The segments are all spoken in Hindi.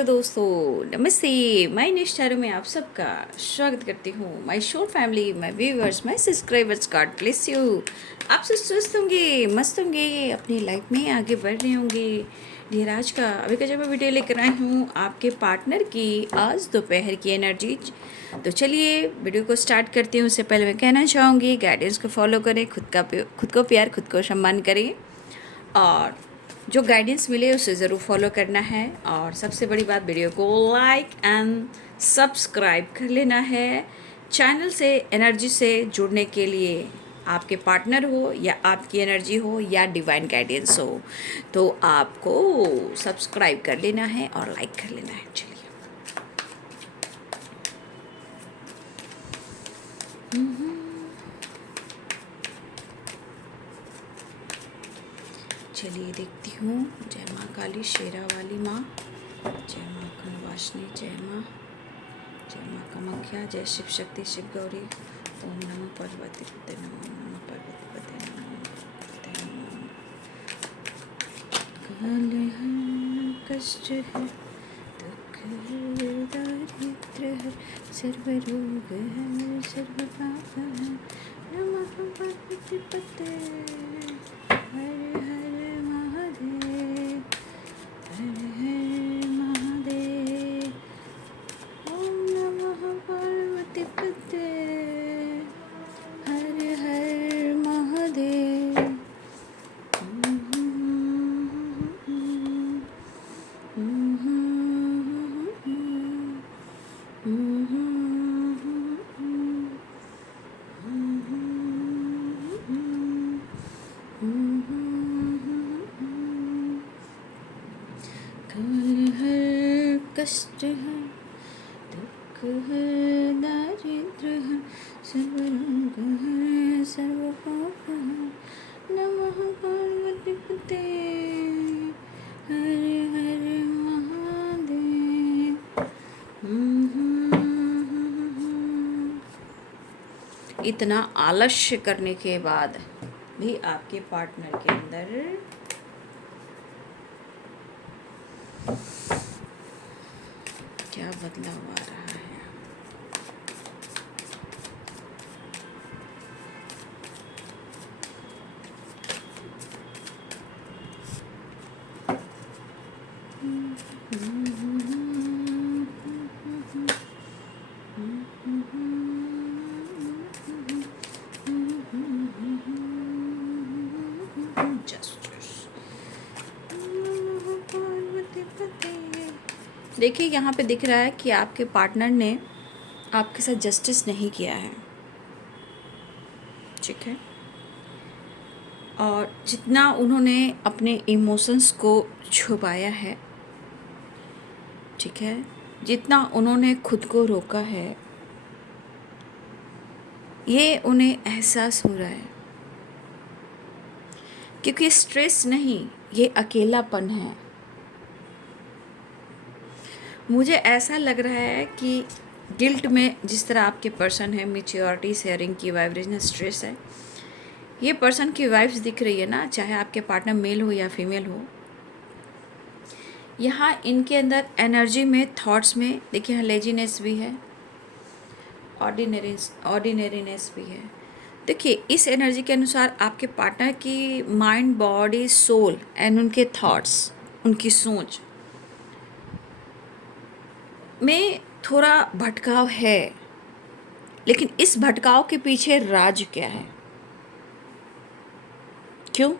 हेलो दोस्तों, नमस्ते। मैं निष्ठारू में आप सबका स्वागत करती हूँ। My show family, my viewers, my subscribers, God bless you. आप सब स्वस्थ होंगे, मस्त होंगे, अपनी लाइफ में आगे बढ़ रहे होंगे। धीराज का अभी का जब मैं वीडियो लेकर आई हूँ आपके पार्टनर की आज दोपहर की एनर्जी। तो चलिए वीडियो को स्टार्ट करती हूँ। उससे पहले मैं कहना चाहूँगी गाइडेंस को फॉलो करें, खुद को प्यार, खुद को सम्मान करें और जो गाइडेंस मिले उसे ज़रूर फॉलो करना है। और सबसे बड़ी बात, वीडियो को लाइक एंड सब्सक्राइब कर लेना है। चैनल से एनर्जी से जुड़ने के लिए आपके पार्टनर हो या आपकी एनर्जी हो या डिवाइन गाइडेंस हो तो आपको सब्सक्राइब कर लेना है और लाइक कर लेना है। चलिए चलिए देखती हूँ। जय माँ काली, शेरा वाली माँ, जय माँ खंडवासिनी, जय माँ कामाख्या, जय शिव शक्ति, शिव गौरी। ओम नमो पार्वती पते, नमो नमो पार्वती पते, नमो पते, नमो। काल है, कष्ट है, दुख है, दारिद्र है, सर्व रोग है, सर्व पाप है। नमः पार्वती पते, हर हर महादेव, हर हर महादेव। ओम नमः पार्वती पते, हर हर महादेव। काल हर कष्ट है, दुख है, दारिद्र है, सर्व रोग है, सर्व पाप है। नमः पार्वती पते, हर हर महादेव। इतना आलस्य करने के बाद भी आपके पार्टनर के अंदर क्या बदलाव आ रहा है। देखिए यहाँ पे दिख रहा है कि आपके पार्टनर ने आपके साथ जस्टिस नहीं किया है, ठीक है। और जितना उन्होंने अपने इमोशंस को छुपाया है, ठीक है, जितना उन्होंने खुद को रोका है, ये उन्हें एहसास हो रहा है। क्योंकि स्ट्रेस नहीं, ये अकेलापन है। मुझे ऐसा लग रहा है कि गिल्ट में जिस तरह आपके पर्सन है, मैच्योरिटी, शेयरिंग की वाइब्रेशन, स्ट्रेस है। ये पर्सन की वाइब्स दिख रही है ना, चाहे आपके पार्टनर मेल हो या फीमेल हो। यहाँ इनके अंदर एनर्जी में, थॉट्स में देखिए, यहाँ लेजीनेस भी है, ऑर्डिनरीनेस भी है। देखिए इस एनर्जी के अनुसार आपके पार्टनर की माइंड, बॉडी, सोल एंड उनके थॉट्स, उनकी सोच में थोड़ा भटकाव है। लेकिन इस भटकाव के पीछे राज क्या है? क्यों?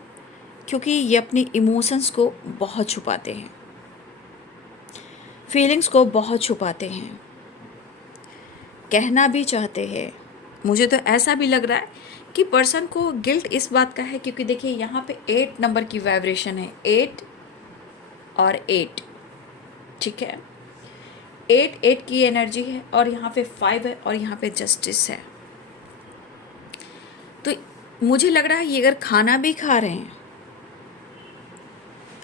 क्योंकि ये अपनी इमोशंस को बहुत छुपाते हैं, फीलिंग्स को बहुत छुपाते हैं, कहना भी चाहते हैं। मुझे तो ऐसा भी लग रहा है कि पर्सन को गिल्ट इस बात का है क्योंकि देखिए यहाँ पे 8 नंबर की वाइब्रेशन है, 8 और 8, ठीक है। 8 की एनर्जी है और यहाँ पे 5 है और यहाँ पे जस्टिस है। तो मुझे लग रहा है ये अगर खाना भी खा रहे हैं,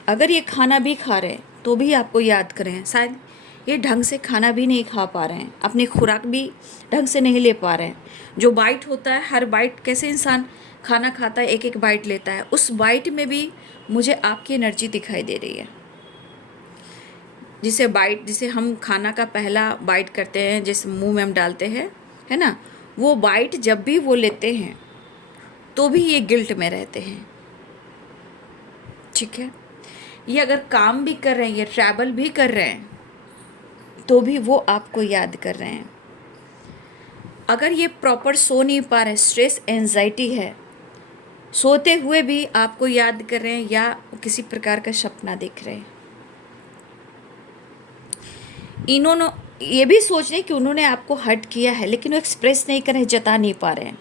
अगर ये खाना भी खा रहे हैं तो भी आपको याद करें। शायद ये ढंग से खाना भी नहीं खा पा रहे हैं, अपनी खुराक भी ढंग से नहीं ले पा रहे हैं। जो बाइट होता है, हर बाइट, कैसे इंसान खाना खाता है, एक एक बाइट लेता है, उस बाइट में भी मुझे आपकी एनर्जी दिखाई दे रही है। जिसे हम खाना का पहला बाइट करते हैं, जिसे मुंह में हम डालते हैं, है ना, वो बाइट जब भी वो लेते हैं तो भी ये गिल्ट में रहते हैं। ठीक है, ये अगर काम भी कर रहे हैं, ये ट्रैवल भी कर रहे हैं, तो भी वो आपको याद कर रहे हैं। अगर ये प्रॉपर सो नहीं पा रहे, स्ट्रेस एंजाइटी है, सोते हुए भी आपको याद कर रहे हैं या किसी प्रकार का सपना देख रहे हैं, इन्होंने ये भी सोच रहे हैं कि उन्होंने आपको हर्ट किया है, लेकिन वो एक्सप्रेस नहीं कर रहे, जता नहीं पा रहे हैं।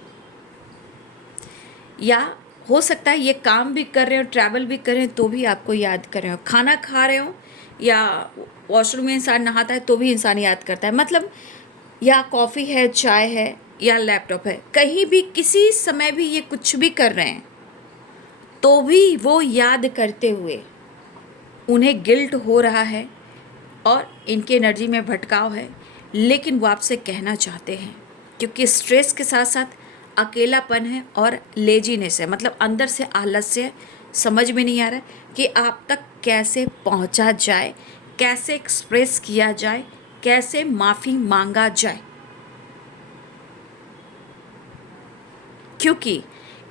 या हो सकता है ये काम भी कर रहे हो, ट्रैवल भी कर रहे हैं, तो भी आपको याद कर रहे हो। खाना खा रहे हो या वॉशरूम में इंसान नहाता है तो भी इंसान याद करता है। मतलब या कॉफ़ी है, चाय है या लैपटॉप है, कहीं भी किसी समय भी ये कुछ भी कर रहे हैं तो भी वो याद करते हुए उन्हें गिल्ट हो रहा है और इनकी एनर्जी में भटकाव है, लेकिन वो आपसे कहना चाहते हैं, क्योंकि स्ट्रेस के साथ साथ अकेलापन है और लेजीनेस है, मतलब अंदर से आलस्य है। समझ में नहीं आ रहा है कि आप तक कैसे पहुंचा जाए, कैसे एक्सप्रेस किया जाए, कैसे माफ़ी मांगा जाए, क्योंकि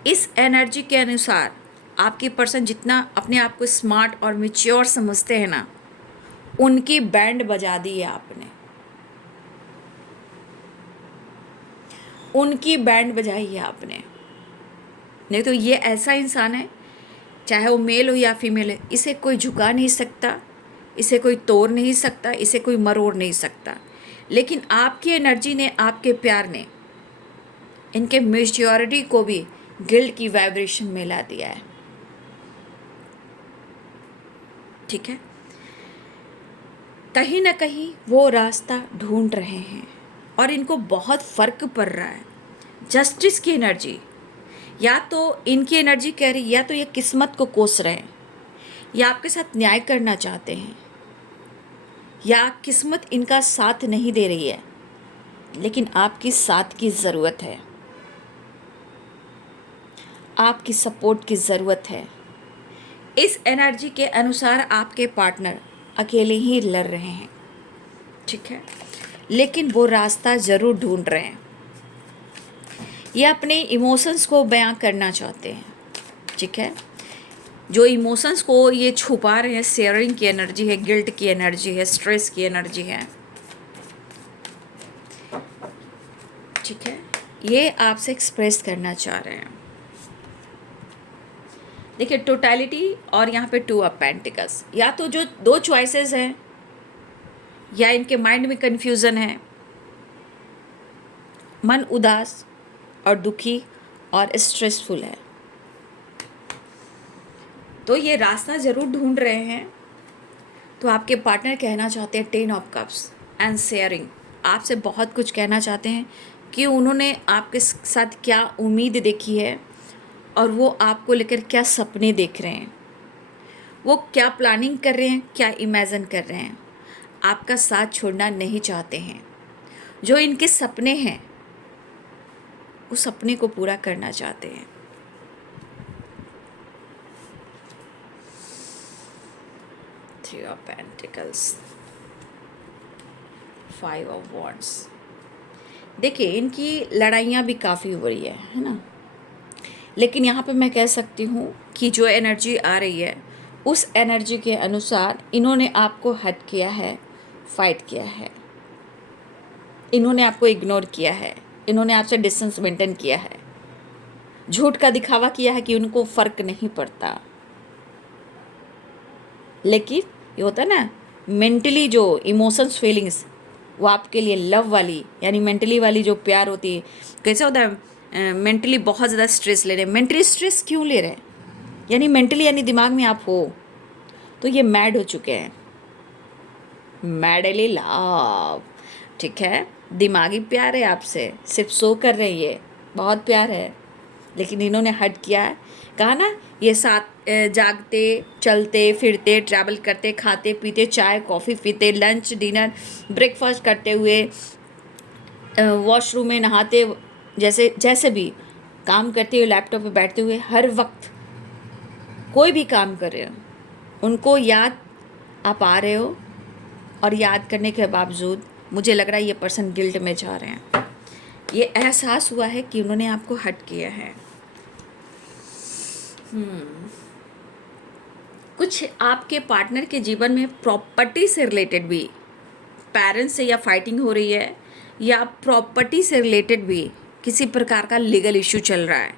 इस एनर्जी के अनुसार आपकी पर्सन जितना अपने आप को स्मार्ट और मैच्योर समझते हैं ना, उनकी बैंड बजा दी है आपने, उनकी बैंड बजाई है आपने। नहीं तो ये ऐसा इंसान है, चाहे वो मेल हो या फीमेल है, इसे कोई झुका नहीं सकता, इसे कोई तोड़ नहीं सकता, इसे कोई मरोड़ नहीं सकता। लेकिन आपकी एनर्जी ने, आपके प्यार ने इनके मैच्योरिटी को भी गिल्ट की वाइब्रेशन में ला दिया है। ठीक है, कहीं ना कहीं वो रास्ता ढूंढ रहे हैं और इनको बहुत फ़र्क पड़ रहा है। जस्टिस की एनर्जी, या तो इनकी एनर्जी कह रही, या तो ये किस्मत को कोस रहे हैं, या आपके साथ न्याय करना चाहते हैं, या किस्मत इनका साथ नहीं दे रही है, लेकिन आपकी साथ की ज़रूरत है, आपकी सपोर्ट की ज़रूरत है। इस एनर्जी के अनुसार आपके पार्टनर अकेले ही लड़ रहे हैं। ठीक है, लेकिन वो रास्ता ज़रूर ढूंढ रहे हैं। ये अपने इमोशंस को बयां करना चाहते हैं। ठीक है, जो इमोशंस को ये छुपा रहे हैं, शेयरिंग की एनर्जी है, गिल्ट की एनर्जी है, स्ट्रेस की एनर्जी है। ठीक है, ये आपसे एक्सप्रेस करना चाह रहे हैं। देखिए, टोटलिटी और यहाँ पे टू ऑफ पेंटिकल्स, या तो जो दो चॉइसेस हैं, या इनके माइंड में कन्फ्यूज़न है, मन उदास और दुखी और स्ट्रेसफुल है, तो ये रास्ता ज़रूर ढूंढ रहे हैं। तो आपके पार्टनर कहना चाहते हैं 10 ऑफ कप्स एंड शेयरिंग, आपसे बहुत कुछ कहना चाहते हैं कि उन्होंने आपके साथ क्या उम्मीद देखी है और वो आपको लेकर क्या सपने देख रहे हैं, वो क्या प्लानिंग कर रहे हैं, क्या इमेजिन कर रहे हैं। आपका साथ छोड़ना नहीं चाहते हैं। जो इनके सपने हैं, उस सपने को पूरा करना चाहते हैं। Three of pentacles, five of wands. देखिए, इनकी लड़ाइयाँ भी काफ़ी हो रही है ना, लेकिन यहाँ पे मैं कह सकती हूँ कि जो एनर्जी आ रही है, उस एनर्जी के अनुसार इन्होंने आपको हट किया है, फाइट किया है, इन्होंने आपको इग्नोर किया है, इन्होंने आपसे डिस्टेंस मेंटेन किया है, झूठ का दिखावा किया है कि उनको फ़र्क नहीं पड़ता। लेकिन ये होता है ना, मेंटली जो इमोशंस फीलिंग्स, वो आपके लिए लव वाली, यानी मेंटली वाली जो प्यार होती है, कैसा होता है, मेंटली बहुत ज़्यादा स्ट्रेस ले रहे हैं। मेंटली स्ट्रेस क्यों ले रहे हैं, यानी मेंटली, यानी दिमाग में आप हो, तो ये मैड हो चुके हैं, मैडली लव। ठीक है, दिमागी प्यार है आपसे, सिर्फ सो कर रहे हैं, ये बहुत प्यार है, लेकिन इन्होंने हट किया है। कहा ना, ये साथ जागते, चलते फिरते, ट्रैवल करते, खाते पीते, चाय कॉफ़ी पीते, लंच डिनर ब्रेकफास्ट करते हुए, वॉशरूम में नहाते, जैसे जैसे भी काम करते हुए, लैपटॉप पे बैठते हुए, हर वक्त कोई भी काम कर रहे हो, उनको याद आप आ रहे हो, और याद करने के बावजूद मुझे लग रहा है ये पर्सन गिल्ट में जा रहे हैं। ये एहसास हुआ है कि उन्होंने आपको हर्ट किया है। कुछ आपके पार्टनर के जीवन में प्रॉपर्टी से रिलेटेड भी, पेरेंट्स से या फाइटिंग हो रही है, या प्रॉपर्टी से रिलेटेड भी किसी प्रकार का लीगल इशू चल रहा है,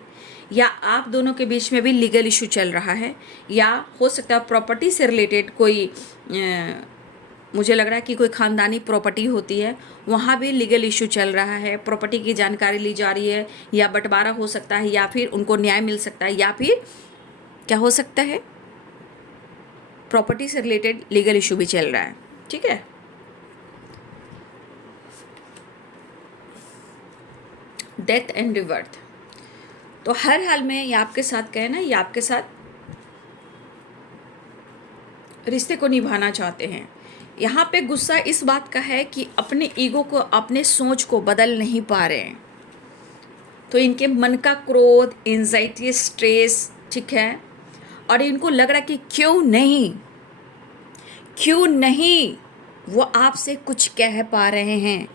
या आप दोनों के बीच में भी लीगल इशू चल रहा है, या हो सकता है प्रॉपर्टी से रिलेटेड कोई मुझे लग रहा है कि कोई ख़ानदानी प्रॉपर्टी होती है, वहाँ भी लीगल इशू चल रहा है, प्रॉपर्टी की जानकारी ली जा रही है, या बंटवारा हो सकता है, या फिर उनको न्याय मिल सकता है, या फिर क्या हो सकता है, प्रॉपर्टी से रिलेटेड लीगल इशू भी चल रहा है। ठीक है, डेथ एंड रिवर्थ। तो हर हाल में ये आपके साथ क्या है ना, ये आपके साथ रिश्ते को निभाना चाहते हैं। यहाँ पे गुस्सा इस बात का है कि अपने ईगो को, अपने सोच को बदल नहीं पा रहे हैं। तो इनके मन का क्रोध, एंजाइटी, स्ट्रेस, ठीक है, और इनको लग रहा है कि क्यों नहीं वो आपसे कुछ कह पा रहे हैं,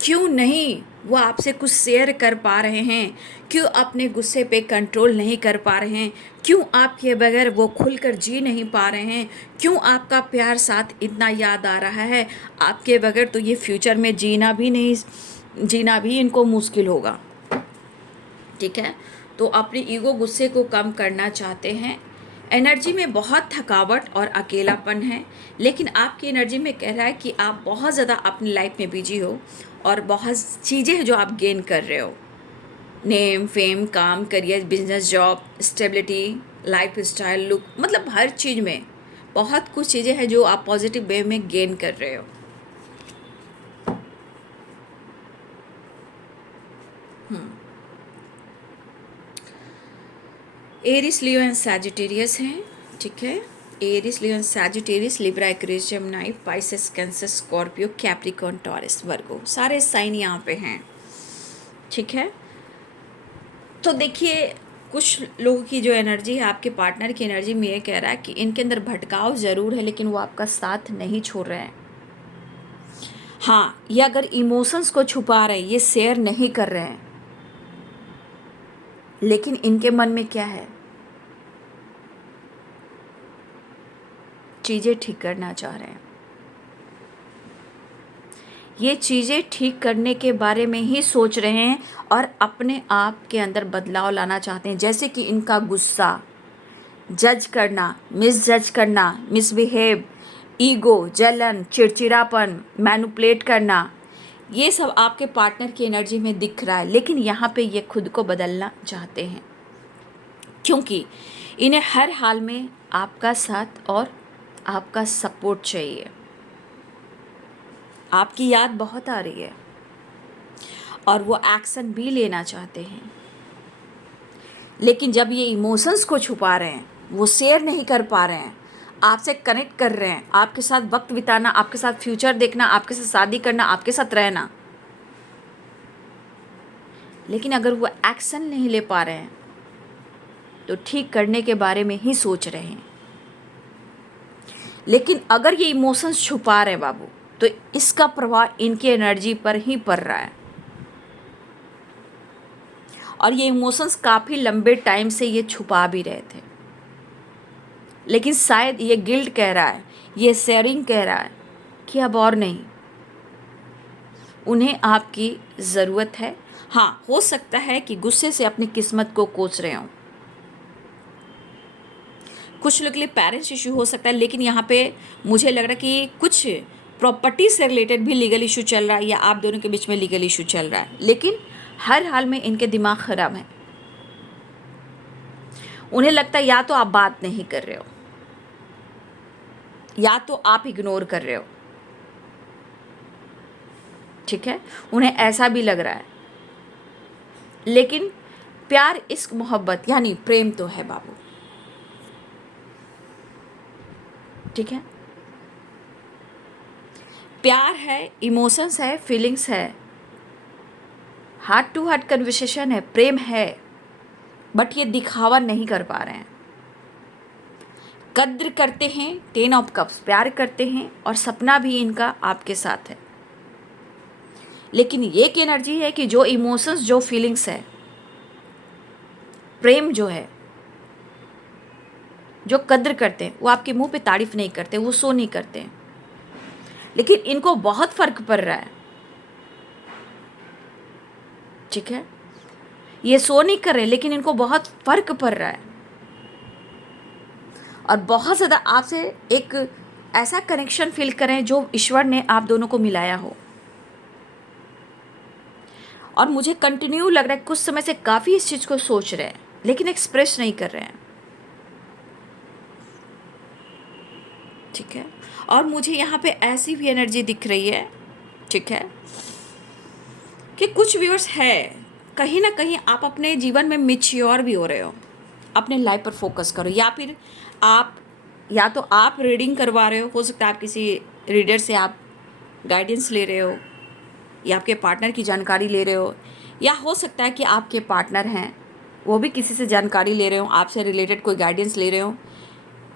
क्यों नहीं वो आपसे कुछ शेयर कर पा रहे हैं, क्यों अपने गुस्से पे कंट्रोल नहीं कर पा रहे हैं, क्यों आपके बगैर वो खुलकर जी नहीं पा रहे हैं, क्यों आपका प्यार साथ इतना याद आ रहा है, आपके बगैर तो ये फ्यूचर में जीना भी इनको मुश्किल होगा। ठीक है, तो अपने ईगो, गुस्से को कम करना चाहते हैं। एनर्जी में बहुत थकावट और अकेलापन है, लेकिन आपकी एनर्जी में कह रहा है कि आप बहुत ज़्यादा अपनी लाइफ में बिजी हो और बहुत चीज़ें हैं जो आप गेन कर रहे हो, नेम, फेम, काम, career, business, job, stability, life style, look, मतलब हर चीज़ में बहुत कुछ चीज़ें हैं जो आप पॉजिटिव वे में गेन कर रहे हो। एरिस, लियो एंड सैजिटेरियस हैं। ठीक है, Aries, Leo and Sagittarius, Libra, Aquarius, Gemini, Pisces, Cancer, Scorpio, Capricorn, Taurus, Virgo, सारे साइन यहाँ पे हैं। ठीक है, तो देखिए कुछ लोगों की जो एनर्जी है, आपके पार्टनर की एनर्जी में ये कह रहा है कि इनके अंदर भटकाव ज़रूर है, लेकिन वो आपका साथ नहीं छोड़ रहे हैं। हाँ, ये अगर इमोशंस को छुपा रहे हैं, ये शेयर नहीं कर रहे हैं, लेकिन इनके मन में क्या है, चीज़ें ठीक करना चाह रहे हैं। ये चीज़ें ठीक करने के बारे में ही सोच रहे हैं और अपने आप के अंदर बदलाव लाना चाहते हैं। जैसे कि इनका गुस्सा, जज करना, मिसजज करना, मिसबिहेव, ईगो, जलन, चिड़चिड़ापन, मैनिपुलेट करना, ये सब आपके पार्टनर की एनर्जी में दिख रहा है। लेकिन यहाँ पे ये खुद को बदलना चाहते हैं, क्योंकि इन्हें हर हाल में आपका साथ और आपका सपोर्ट चाहिए। आपकी याद बहुत आ रही है और वो एक्शन भी लेना चाहते हैं, लेकिन जब ये इमोशंस को छुपा रहे हैं, वो शेयर नहीं कर पा रहे हैं, आपसे कनेक्ट कर रहे हैं, आपके साथ वक्त बिताना, आपके साथ फ्यूचर देखना, आपके साथ शादी करना, आपके साथ रहना, लेकिन अगर वो एक्शन नहीं ले पा रहे हैं तो ठीक करने के बारे में ही सोच रहे हैं। लेकिन अगर ये इमोशंस छुपा रहे हैं बाबू, तो इसका प्रभाव इनकी एनर्जी पर ही पड़ रहा है और ये इमोशंस काफ़ी लंबे टाइम से ये छुपा भी रहे थे। लेकिन शायद ये गिल्ट कह रहा है, ये शेयरिंग कह रहा है कि अब और नहीं, उन्हें आपकी ज़रूरत है। हाँ, हो सकता है कि गुस्से से अपनी किस्मत को कोस रहे हों। कुछ लोग के लिए पेरेंट्स इशू हो सकता है, लेकिन यहाँ पे मुझे लग रहा है कि कुछ प्रॉपर्टी से रिलेटेड भी लीगल इशू चल रहा है, या आप दोनों के बीच में लीगल इशू चल रहा है। लेकिन हर हाल में इनके दिमाग खराब है। उन्हें लगता है या तो आप बात नहीं कर रहे हो, या तो आप इग्नोर कर रहे हो। ठीक है, उन्हें ऐसा भी लग रहा है। लेकिन प्यार, इश्क, मोहब्बत यानी प्रेम तो है बाबू। ठीक है, प्यार है, इमोशंस है, फीलिंग्स है, हार्ट टू हार्ट कन्वर्सेशन है, प्रेम है, बट ये दिखावा नहीं कर पा रहे हैं। कद्र करते हैं, 10 ऑफ कप्स, प्यार करते हैं और सपना भी इनका आपके साथ है। लेकिन ये एक एनर्जी है कि जो इमोशंस, जो फीलिंग्स है, प्रेम जो है, जो कद्र करते हैं, वो आपके मुंह पे तारीफ नहीं करते, वो शो नहीं करते हैं, लेकिन इनको बहुत फर्क पड़ रहा है। ठीक है, ये शो नहीं कर रहे, लेकिन इनको बहुत फर्क पड़ रहा है और बहुत ज़्यादा आपसे एक ऐसा कनेक्शन फील करें जो ईश्वर ने आप दोनों को मिलाया हो। और मुझे कंटिन्यू लग रहा है कुछ समय से काफ़ी इस चीज़ को सोच रहे हैं, लेकिन एक्सप्रेस नहीं कर रहे हैं। ठीक है, और मुझे यहाँ पे ऐसी भी एनर्जी दिख रही है, ठीक है, कि कुछ व्यूअर्स है, कहीं ना कहीं आप अपने जीवन में मैच्योर भी हो रहे हो, अपने लाइफ पर फोकस करो, या फिर आप, या तो आप रीडिंग करवा रहे हो सकता है आप किसी रीडर से आप गाइडेंस ले रहे हो, या आपके पार्टनर की जानकारी ले रहे हो, या हो सकता है कि आपके पार्टनर हैं वो भी किसी से जानकारी ले रहे हो, आपसे रिलेटेड कोई गाइडेंस ले रहे हो,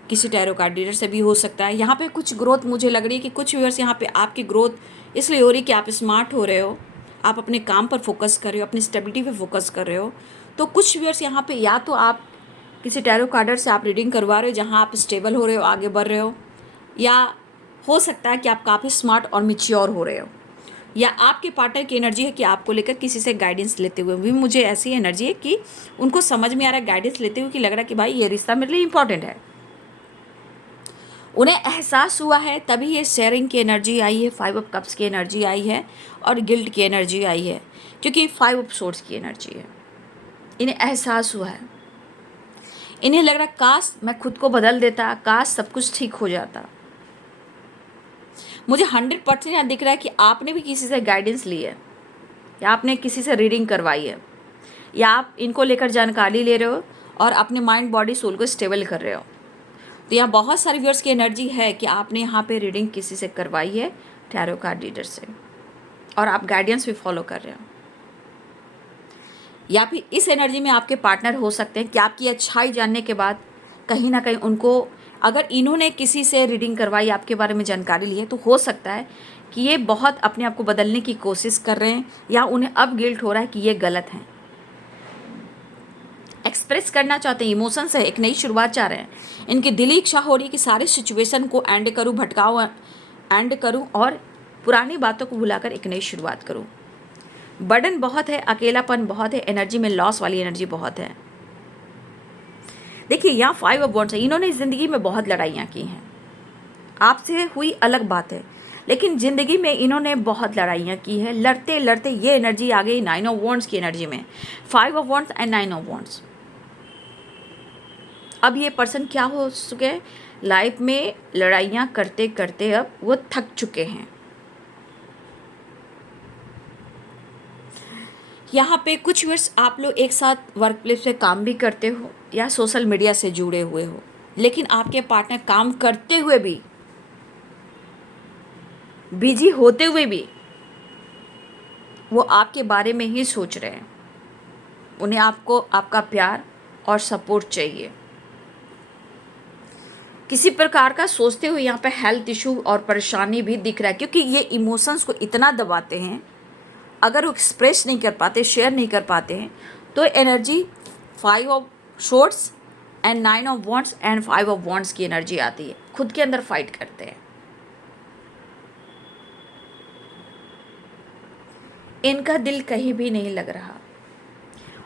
किसी टैरो कार्ड रीडर से भी हो सकता है। यहाँ पे कुछ ग्रोथ मुझे लग रही है कि कुछ व्यूअर्स यहाँ पे आपकी ग्रोथ इसलिए हो रही है कि आप स्मार्ट हो रहे हो, आप अपने काम पर फोकस कर रहे हो, अपनी स्टेबिलिटी पे फोकस कर रहे हो। तो कुछ व्यूअर्स यहाँ पे या तो आप किसी टैरो कार्डर से आप रीडिंग करवा रहे हो जहाँ आप स्टेबल हो रहे हो, आगे बढ़ रहे हो, या हो सकता है कि आप काफ़ी स्मार्ट और मैच्योर हो रहे हो, या आपके पार्टनर की एनर्जी है कि आपको लेकर किसी से गाइडेंस लेते हुए भी मुझे ऐसी एनर्जी है कि उनको समझ में आ रहा है गाइडेंस लेते हुए कि लग रहा है कि भाई ये रिश्ता मेरे लिए इंपॉर्टेंट है, उन्हें एहसास हुआ है, तभी ये शेयरिंग की एनर्जी आई है, 5 ऑफ कप्स की एनर्जी आई है और गिल्ट की एनर्जी आई है, क्योंकि 5 ऑफ सोर्ड्स की एनर्जी है। इन्हें एहसास हुआ है, इन्हें लग रहा काश मैं खुद को बदल देता, काश सब कुछ ठीक हो जाता। मुझे 100% यहाँ दिख रहा है कि आपने भी किसी से गाइडेंस ली है, या आपने किसी से रीडिंग करवाई है, या आप इनको लेकर जानकारी ले रहे हो और अपने माइंड बॉडी सोल को स्टेबल कर रहे हो। तो यहाँ बहुत सारे व्यूअर्स की एनर्जी है कि आपने यहाँ पे रीडिंग किसी से करवाई है, टैरो कार्ड रीडर से, और आप गाइडेंस भी फॉलो कर रहे हो। या फिर इस एनर्जी में आपके पार्टनर हो सकते हैं कि आपकी अच्छाई जानने के बाद कहीं ना कहीं उनको, अगर इन्होंने किसी से रीडिंग करवाई, आपके बारे में जानकारी ली है, तो हो सकता है कि ये बहुत अपने आप को बदलने की कोशिश कर रहे हैं, या उन्हें अब गिल्ट हो रहा है कि ये गलत हैं, एक्सप्रेस करना चाहते हैं, इमोशंस है, एक नई शुरुआत चाह रहे हैं। इनकी दिली इच्छा हो रही है कि सारे सिचुएशन को एंड करूं, भटकाओ एंड करूं और पुरानी बातों को भुलाकर एक नई शुरुआत करूं। बर्डन बहुत है, अकेलापन बहुत है, एनर्जी में लॉस वाली एनर्जी बहुत है। देखिए यहाँ 5 ऑफ वॉन्ड्स है, इन्होंने ज़िंदगी में बहुत लड़ाइयाँ की हैं, आपसे हुई अलग बात है, लेकिन ज़िंदगी में इन्होंने बहुत लड़ाइयाँ की है। लड़ते लड़ते ये एनर्जी आ गई 9 ऑफ वॉन्ड्स की एनर्जी में, 5 of wands and 9 of wands. अब ये पर्सन क्या हो चुके हैं, लाइफ में लड़ाइयाँ करते करते अब वो थक चुके हैं। यहाँ पे कुछ वर्ष आप लोग एक साथ वर्क प्लेस पे काम भी करते हो या सोशल मीडिया से जुड़े हुए हो, लेकिन आपके पार्टनर काम करते हुए भी, बिजी होते हुए भी वो आपके बारे में ही सोच रहे हैं। उन्हें आपको, आपका प्यार और सपोर्ट चाहिए। किसी प्रकार का सोचते हुए यहाँ पे हेल्थ इशू और परेशानी भी दिख रहा है, क्योंकि ये इमोशंस को इतना दबाते हैं, अगर वो एक्सप्रेस नहीं कर पाते, शेयर नहीं कर पाते हैं, तो energy 5 of shorts and 9 of wands and 5 of wands की एनर्जी आती है, खुद के अंदर फाइट करते हैं। इनका दिल कहीं भी नहीं लग रहा,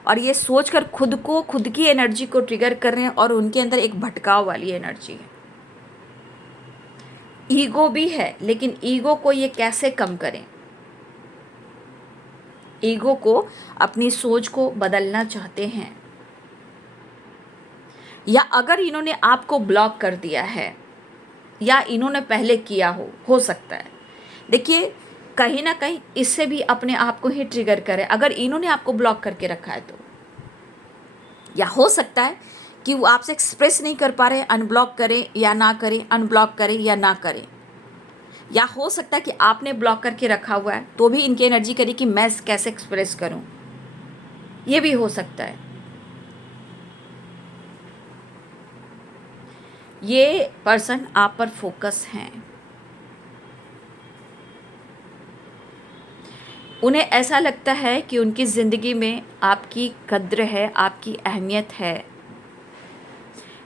और ये सोचकर खुद को, खुद की एनर्जी को ट्रिगर कर रहे हैं, और उनके अंदर एक भटकाव वाली एनर्जी है। ईगो भी है, लेकिन ईगो को ये कैसे कम करें, ईगो को, अपनी सोच को बदलना चाहते हैं। या अगर इन्होंने आपको ब्लॉक कर दिया है, या इन्होंने पहले किया हो सकता है, देखिए कहीं ना कहीं इससे भी अपने आप को ही ट्रिगर करें। अगर इन्होंने आपको ब्लॉक करके रखा है तो, या हो सकता है कि वो आपसे एक्सप्रेस नहीं कर पा रहे, अनब्लॉक करें या ना करें, अनब्लॉक करें या ना करें, या हो सकता है कि आपने ब्लॉक करके रखा हुआ है तो भी इनकी एनर्जी करी कि मैं कैसे एक्सप्रेस करूं, ये भी हो सकता है। ये पर्सन आप पर फोकस हैं। उन्हें ऐसा लगता है कि उनकी ज़िंदगी में आपकी कद्र है, आपकी अहमियत है।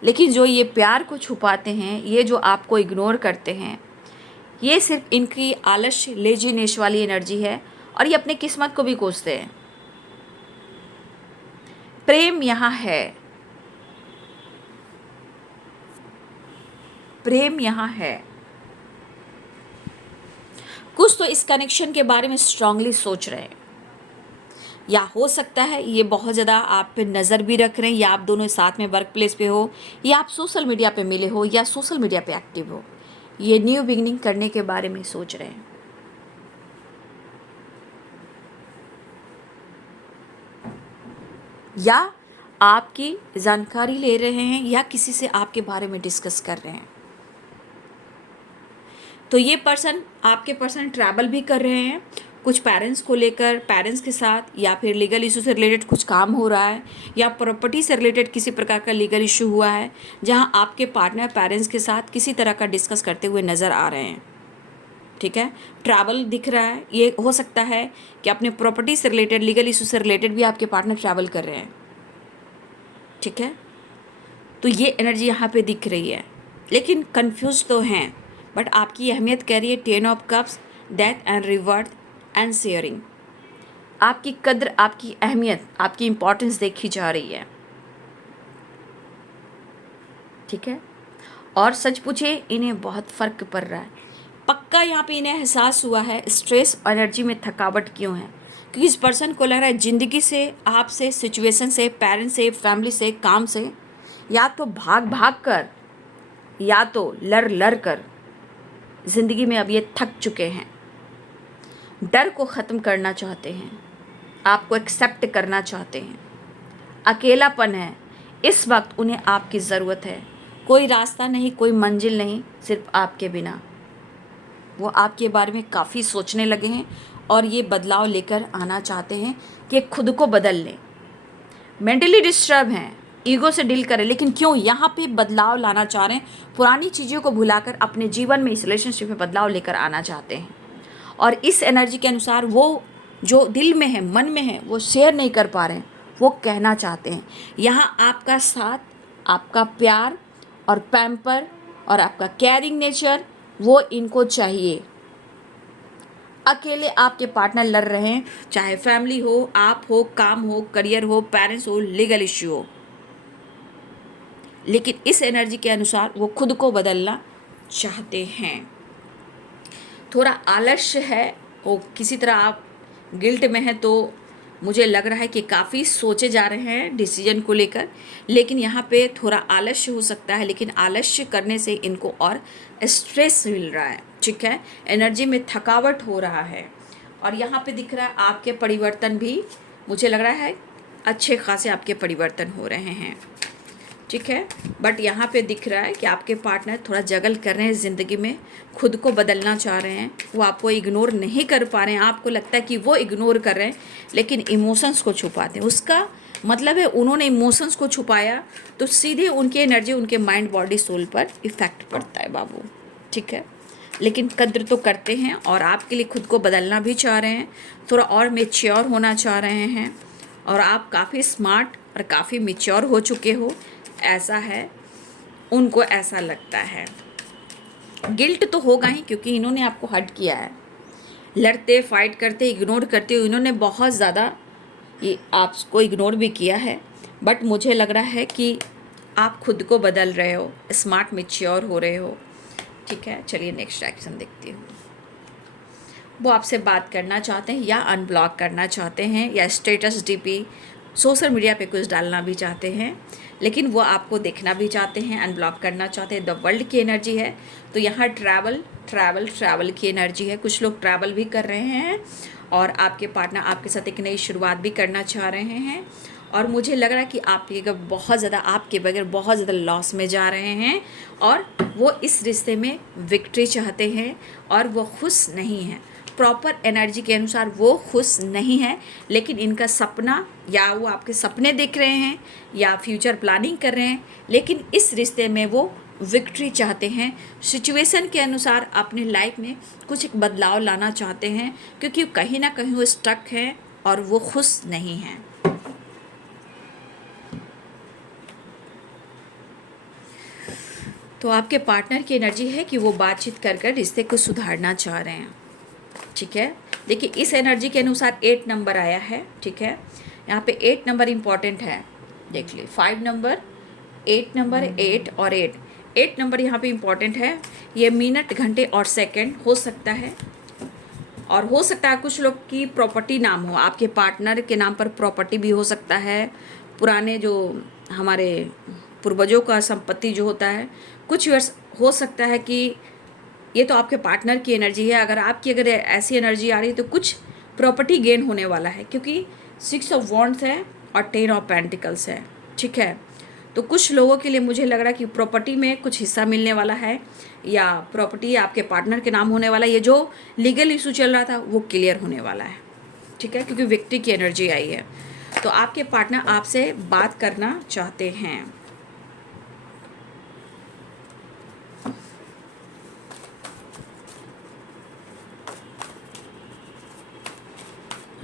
लेकिन जो ये प्यार को छुपाते हैं, ये जो आपको इग्नोर करते हैं, ये सिर्फ इनकी आलस्य लेजीनेस वाली एनर्जी है और ये अपनी किस्मत को भी कोसते हैं। प्रेम यहाँ है, प्रेम यहाँ है। कुछ तो इस कनेक्शन के बारे में स्ट्रांगली सोच रहे हैं, या हो सकता है ये बहुत ज़्यादा आप पे नज़र भी रख रहे हैं, या आप दोनों साथ में वर्क प्लेस पे हो, या आप सोशल मीडिया पे मिले हो, या सोशल मीडिया पे एक्टिव हो। ये न्यू बिगिनिंग करने के बारे में सोच रहे हैं। या आपकी जानकारी ले रहे हैं, या किसी से आपके बारे में डिस्कस कर रहे हैं। तो ये पर्सन, आपके पर्सन ट्रैवल भी कर रहे हैं, कुछ पेरेंट्स को लेकर, पेरेंट्स के साथ, या फिर लीगल इशू से रिलेटेड कुछ काम हो रहा है, या प्रॉपर्टी से रिलेटेड किसी प्रकार का लीगल इशू हुआ है, जहां आपके पार्टनर पेरेंट्स के साथ किसी तरह का डिस्कस करते हुए नज़र आ रहे हैं। ठीक है, ट्रैवल दिख रहा है। ये हो सकता है कि अपने प्रॉपर्टी से रिलेटेड, लीगल इशू से रिलेटेड भी आपके पार्टनर ट्रैवल कर रहे हैं। ठीक है, तो ये एनर्जी यहाँ पे दिख रही है, लेकिन कंफ्यूज तो हैं। बट आपकी अहमियत कह रही है 10 of cups, death and रिवर्थ and sharing. आपकी कद्र, आपकी अहमियत, आपकी इम्पोर्टेंस देखी जा रही है। ठीक है, और सच पूछे इन्हें बहुत फ़र्क पड़ रहा है। पक्का यहाँ पे इन्हें एहसास हुआ है स्ट्रेस और एनर्जी में थकावट क्यों है, क्योंकि इस पर्सन को लग रहा है ज़िंदगी से, आपसे, सिचुएशन से, पेरेंट्स से, फैमिली से, काम से, या तो भाग भाग कर, या तो लड़ लड़ कर ज़िंदगी में अब ये थक चुके हैं। डर को ख़त्म करना चाहते हैं, आपको एक्सेप्ट करना चाहते हैं। अकेलापन है, इस वक्त उन्हें आपकी ज़रूरत है। कोई रास्ता नहीं, कोई मंजिल नहीं, सिर्फ आपके बिना। वो आपके बारे में काफ़ी सोचने लगे हैं और ये बदलाव लेकर आना चाहते हैं कि खुद को बदल लें। मेंटली डिस्टर्ब हैं, ईगो से डील करें, लेकिन क्यों यहाँ पे बदलाव लाना चाह रहे हैं। पुरानी चीज़ों को भुलाकर अपने जीवन में, इस रिलेशनशिप में बदलाव लेकर आना चाहते हैं। और इस एनर्जी के अनुसार वो जो दिल में है, मन में है, वो शेयर नहीं कर पा रहे हैं, वो कहना चाहते हैं। यहाँ आपका साथ, आपका प्यार और पैम्पर और आपका केयरिंग नेचर, वो इनको चाहिए। अकेले आपके पार्टनर लड़ रहे हैं, चाहे फैमिली हो, आप हो, काम हो, करियर हो, पेरेंट्स हो, लीगल इश्यू हो, लेकिन इस एनर्जी के अनुसार वो खुद को बदलना चाहते हैं। थोड़ा आलस्य है, वो किसी तरह आप गिल्ट में हैं, तो मुझे लग रहा है कि काफ़ी सोचे जा रहे हैं डिसीजन को लेकर, लेकिन यहाँ पे थोड़ा आलस्य हो सकता है, लेकिन आलस्य करने से इनको और स्ट्रेस मिल रहा है। ठीक है, एनर्जी में थकावट हो रहा है, और यहाँ पे दिख रहा है आपके परिवर्तन भी, मुझे लग रहा है अच्छे खासे आपके परिवर्तन हो रहे हैं। ठीक है, बट यहाँ पे दिख रहा है कि आपके पार्टनर थोड़ा जगल कर रहे हैं ज़िंदगी में, खुद को बदलना चाह रहे हैं। वो आपको इग्नोर नहीं कर पा रहे हैं, आपको लगता है कि वो इग्नोर कर रहे हैं, लेकिन इमोशंस को छुपाते हैं। उसका मतलब है उन्होंने इमोशंस को छुपाया तो सीधे उनकी एनर्जी, उनके माइंड, बॉडी, सोल पर इफ़ेक्ट पड़ता है बाबू। ठीक है, लेकिन कद्र तो करते हैं और आपके लिए खुद को बदलना भी चाह रहे हैं, थोड़ा और मेच्योर होना चाह रहे हैं, और आप काफ़ी स्मार्ट और काफ़ी मेच्योर हो चुके हो, ऐसा है, उनको ऐसा लगता है। गिल्ट तो होगा ही, क्योंकि इन्होंने आपको हर्ट किया है। लड़ते, फाइट करते, इग्नोर करते हो, इन्होंने बहुत ज़्यादा ये आपको इग्नोर भी किया है, बट मुझे लग रहा है कि आप खुद को बदल रहे हो, स्मार्ट, मेच्योर हो रहे हो। ठीक है, चलिए नेक्स्ट एक्शन देखती हूँ। वो आपसे बात करना चाहते हैं, या अनब्लॉक करना चाहते हैं, या स्टेटस डीपी सोशल मीडिया पे कुछ डालना भी चाहते हैं, लेकिन वो आपको देखना भी चाहते हैं, अनब्लॉक करना चाहते हैं। द वर्ल्ड की एनर्जी है, तो यहाँ ट्रैवल ट्रैवल ट्रैवल की एनर्जी है। कुछ लोग ट्रैवल भी कर रहे हैं, और आपके पार्टनर आपके साथ एक नई शुरुआत भी करना चाह रहे हैं, और मुझे लग रहा है कि आपके बहुत ज़्यादा, आपके बगैर बहुत ज़्यादा लॉस में जा रहे हैं, और वो इस रिश्ते में विक्ट्री चाहते हैं, और वो खुश नहीं हैं। प्रॉपर एनर्जी के अनुसार वो खुश नहीं है, लेकिन इनका सपना, या वो आपके सपने देख रहे हैं, या फ्यूचर प्लानिंग कर रहे हैं, लेकिन इस रिश्ते में वो विक्ट्री चाहते हैं, सिचुएशन के अनुसार अपनी लाइफ में कुछ एक बदलाव लाना चाहते हैं, क्योंकि कहीं ना कहीं वो स्टक हैं और वो खुश नहीं हैं। तो आपके पार्टनर की एनर्जी है कि वो बातचीत कर कर रिश्ते को सुधारना चाह रहे हैं। ठीक है, देखिए इस एनर्जी के अनुसार 8 नंबर आया है। ठीक है, यहाँ पे 8 नंबर इम्पॉर्टेंट है। देख ली 5 नंबर, 8 नंबर, 8 और 8 नंबर यहाँ पे इम्पॉर्टेंट है। ये मिनट, घंटे और सेकंड हो सकता है, और हो सकता है कुछ लोग की प्रॉपर्टी नाम हो, आपके पार्टनर के नाम पर प्रॉपर्टी भी हो सकता है। पुराने जो हमारे पूर्वजों का संपत्ति जो होता है, कुछ वर्ष हो सकता है कि ये तो आपके पार्टनर की एनर्जी है। अगर ऐसी एनर्जी आ रही है तो कुछ प्रॉपर्टी गेन होने वाला है, क्योंकि 6 ऑफ वॉन्ड्स है और 10 ऑफ पेंटिकल्स है। ठीक है, तो कुछ लोगों के लिए मुझे लग रहा है कि प्रॉपर्टी में कुछ हिस्सा मिलने वाला है, या प्रॉपर्टी आपके पार्टनर के नाम होने वाला है। ये जो लीगल इशू चल रहा था वो क्लियर होने वाला है। ठीक है, क्योंकि विक्ट्री की एनर्जी आई है। तो आपके पार्टनर आपसे बात करना चाहते हैं।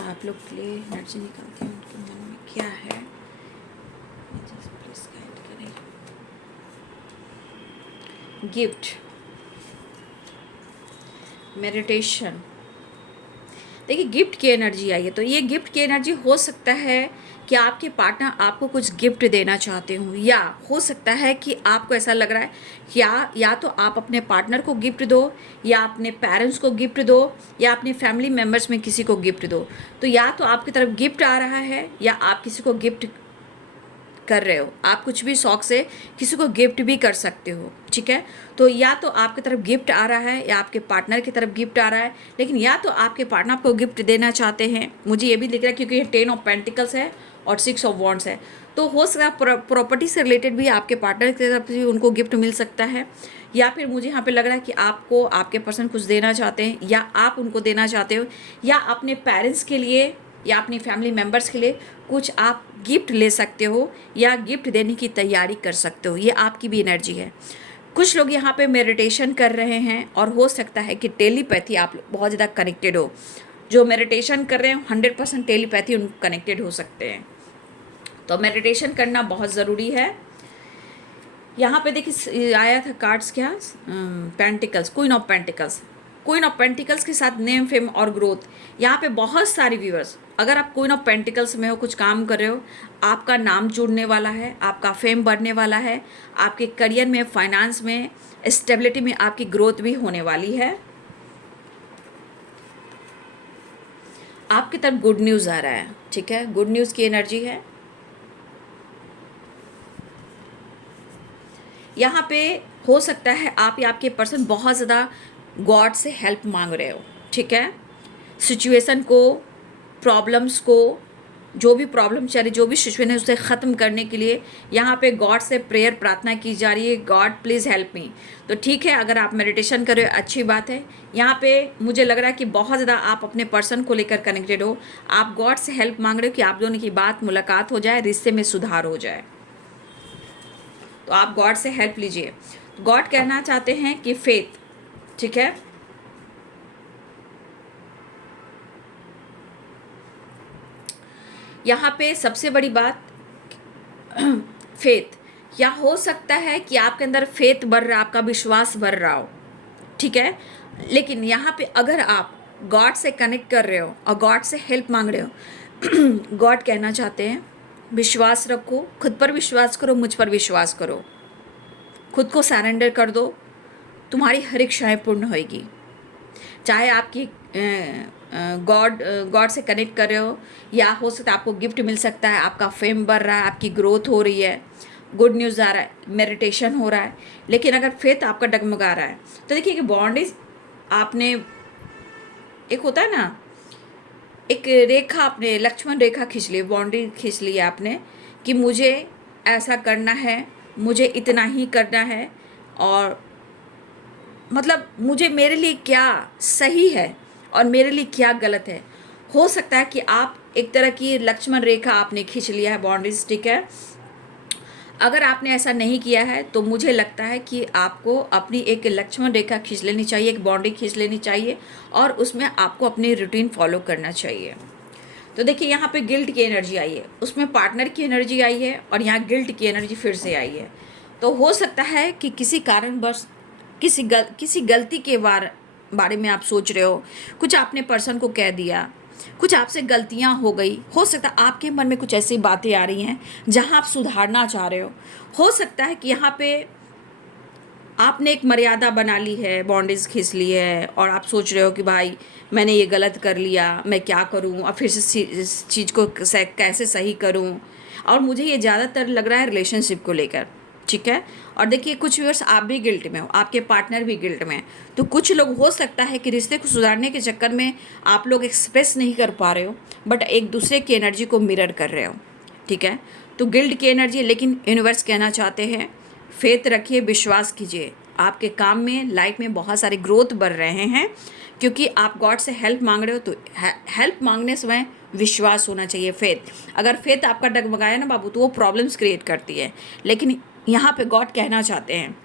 आप लोग के लिए एनर्जी निकालते हैं, उनके मन में क्या है, प्लीज गाइड करें। गिफ्ट, मेडिटेशन, देखिए गिफ्ट की एनर्जी आई है। तो ये गिफ्ट की एनर्जी हो सकता है कि आपके पार्टनर आपको कुछ गिफ्ट देना चाहते हो, या हो सकता है कि आपको ऐसा लग रहा है कि या तो आप अपने पार्टनर को गिफ्ट दो, या अपने पेरेंट्स को गिफ्ट दो, या अपने फैमिली मेम्बर्स में किसी को गिफ्ट दो। तो या तो आपकी तरफ गिफ्ट आ रहा है, या आप किसी को गिफ्ट कर रहे हो। आप कुछ भी शौक से किसी को गिफ्ट भी कर सकते हो। ठीक है, तो या तो आपकी तरफ गिफ्ट आ रहा है, या आपके पार्टनर की तरफ गिफ्ट आ रहा है, लेकिन या तो आपके पार्टनर आपको गिफ्ट देना चाहते हैं। मुझे ये भी दिख रहा है क्योंकि ये 10 ऑफ पेंटिकल्स है और 6 ऑफ वॉन्ड्स है। तो हो सकता है प्रॉपर्टी से रिलेटेड भी आपके पार्टनर की तरफ से उनको गिफ्ट मिल सकता है, या फिर मुझे यहाँ पे लग रहा है कि आपको आपके पर्सन कुछ देना चाहते हैं, या आप उनको देना चाहते हो, या अपने पेरेंट्स के लिए या अपनी फैमिली मेम्बर्स के लिए कुछ आप गिफ्ट ले सकते हो, या गिफ्ट देने की तैयारी कर सकते हो। ये आपकी भी एनर्जी है। कुछ लोग यहाँ पे मेडिटेशन कर रहे हैं, और हो सकता है कि टेलीपैथी आप बहुत ज़्यादा कनेक्टेड हो। जो मेडिटेशन कर रहे हैं 100% टेलीपैथी उन कनेक्टेड हो सकते हैं। तो मेडिटेशन करना बहुत ज़रूरी है। यहाँ पे देखिए आया था कार्ड्स क्या, pentacles, queen of pentacles. Queen of pentacles के साथ नेम, फेम और ग्रोथ। यहाँ पे बहुत सारी व्यूअर्स, अगर आप क्वीन ऑफ पेंटिकल्स में हो, कुछ काम कर रहे हो, आपका नाम जुड़ने वाला है, आपका फेम बढ़ने वाला है, आपके करियर में, फाइनेंस में, स्टेबिलिटी में आपकी ग्रोथ भी होने वाली है। आपकी तरफ गुड न्यूज़ आ रहा है। ठीक है, गुड न्यूज़ की एनर्जी है। यहाँ पे हो सकता है आप या आपके पर्सन बहुत ज़्यादा गॉड से हेल्प मांग रहे हो। ठीक है, सिचुएशन को, प्रॉब्लम्स को, जो भी प्रॉब्लम चल रही, जो भी सिचुएशन है उसे ख़त्म करने के लिए यहाँ पे गॉड से प्रेयर, प्रार्थना की जा रही है, गॉड प्लीज़ हेल्प मी। तो ठीक है, अगर आप मेडिटेशन कर रहे हो अच्छी बात है। यहाँ पे मुझे लग रहा है कि बहुत ज़्यादा आप अपने पर्सन को लेकर कनेक्टेड हो। आप गॉड से हेल्प मांग रहे हो कि आप दोनों की बात, मुलाकात हो जाए, रिश्ते में सुधार हो जाए। तो आप गॉड से हेल्प लीजिए। गॉड कहना चाहते हैं कि फेथ। ठीक है, यहाँ पे सबसे बड़ी बात फेथ, या हो सकता है कि आपके अंदर फेथ बढ़ रहा, आपका विश्वास बढ़ रहा हो। ठीक है, लेकिन यहाँ पे अगर आप गॉड से कनेक्ट कर रहे हो और गॉड से हेल्प मांग रहे हो, गॉड कहना चाहते हैं विश्वास रखो, खुद पर विश्वास करो, मुझ पर विश्वास करो, खुद को सरेंडर कर दो, तुम्हारी हर इच्छाएं पूर्ण होएगी। चाहे आपकी गॉड से कनेक्ट कर रहे हो, या हो सकता है आपको गिफ्ट मिल सकता है, आपका फेम बढ़ रहा है, आपकी ग्रोथ हो रही है, गुड न्यूज़ आ रहा है, मेडिटेशन हो रहा है। लेकिन अगर फेथ आपका डगमगा रहा है तो देखिए कि बॉन्डेज आपने, एक होता है ना, एक रेखा, आपने लक्ष्मण रेखा खींच ली, बाउंड्री खींच ली आपने कि मुझे ऐसा करना है, मुझे इतना ही करना है, और मतलब मुझे, मेरे लिए क्या सही है और मेरे लिए क्या गलत है। हो सकता है कि आप एक तरह की लक्ष्मण रेखा आपने खींच लिया है, बाउंड्रीज। ठीक है, अगर आपने ऐसा नहीं किया है तो मुझे लगता है कि आपको अपनी एक लक्ष्मण रेखा खींच लेनी चाहिए, एक बाउंड्री खींच लेनी चाहिए और उसमें आपको अपनी रूटीन फॉलो करना चाहिए। तो देखिए यहाँ पे गिल्ट की एनर्जी आई है, उसमें पार्टनर की एनर्जी आई है और यहाँ गिल्ट की एनर्जी फिर से आई है। तो हो सकता है कि किसी कारणवश किसी गलती के बारे में आप सोच रहे हो, कुछ आपने पर्सन को कह दिया, कुछ आपसे गलतियां हो गई। हो सकता है आपके मन में कुछ ऐसी बातें आ रही हैं जहां आप सुधारना चाह रहे हो सकता है कि यहाँ पे आपने एक मर्यादा बना ली है, बाउंड्रीज खींच ली है और आप सोच रहे हो कि भाई मैंने ये गलत कर लिया, मैं क्या करूं, और फिर से इस चीज़ को कैसे सही करूं। और मुझे ये ज़्यादातर लग रहा है रिलेशनशिप को लेकर, ठीक है। और देखिए कुछ व्यूअर्स आप भी गिल्ट में हो, आपके पार्टनर भी गिल्ट में है। तो कुछ लोग हो सकता है कि रिश्ते को सुधारने के चक्कर में आप लोग एक्सप्रेस नहीं कर पा रहे हो, बट एक दूसरे की एनर्जी को मिरर कर रहे हो, ठीक है। तो गिल्ट की एनर्जी, लेकिन यूनिवर्स कहना चाहते हैं फेथ रखिए, विश्वास कीजिए, आपके काम में लाइफ में बहुत सारे ग्रोथ बढ़ रहे हैं, क्योंकि आप गॉड से हेल्प मांग रहे हो। तो हेल्प मांगने समय विश्वास होना चाहिए, फेथ। अगर फेथ आपका डगमगाया ना बाबू, तो वो प्रॉब्लम्स क्रिएट करती है। लेकिन यहाँ पे गॉड कहना चाहते हैं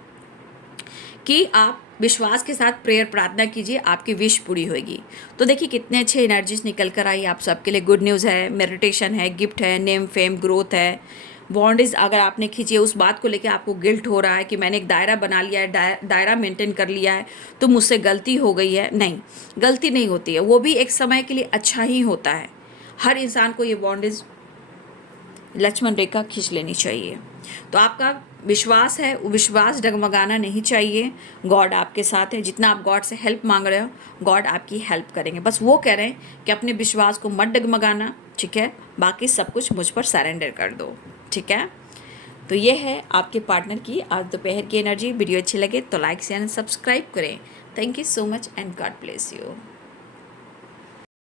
कि आप विश्वास के साथ प्रेयर प्रार्थना कीजिए, आपकी विश पूरी होगी। तो देखिए कितने अच्छे एनर्जीज निकल कर आई आप सबके लिए। गुड न्यूज़ है, मेडिटेशन है, गिफ्ट है, नेम फेम ग्रोथ है, बॉन्डेज अगर आपने खींची है, उस बात को लेकर आपको गिल्ट हो रहा है कि मैंने एक दायरा बना लिया है, दायरा मेंटेन कर लिया है, तो मुझसे गलती हो गई है। नहीं, गलती नहीं होती है, वो भी एक समय के लिए अच्छा ही होता है। हर इंसान को ये बॉन्डेज लक्ष्मण रेखा खींच लेनी चाहिए। तो आपका विश्वास है, विश्वास डगमगाना नहीं चाहिए। गॉड आपके साथ है, जितना आप गॉड से हेल्प मांग रहे हो गॉड आपकी हेल्प करेंगे। बस वो कह रहे हैं कि अपने विश्वास को मत डगमगाना, ठीक है। बाकी सब कुछ मुझ पर सरेंडर कर दो, ठीक है। तो ये है आपके पार्टनर की आज दोपहर की एनर्जी। वीडियो अच्छी लगे तो लाइक शेयर एंड सब्सक्राइब करें। Thank you so much and God bless you.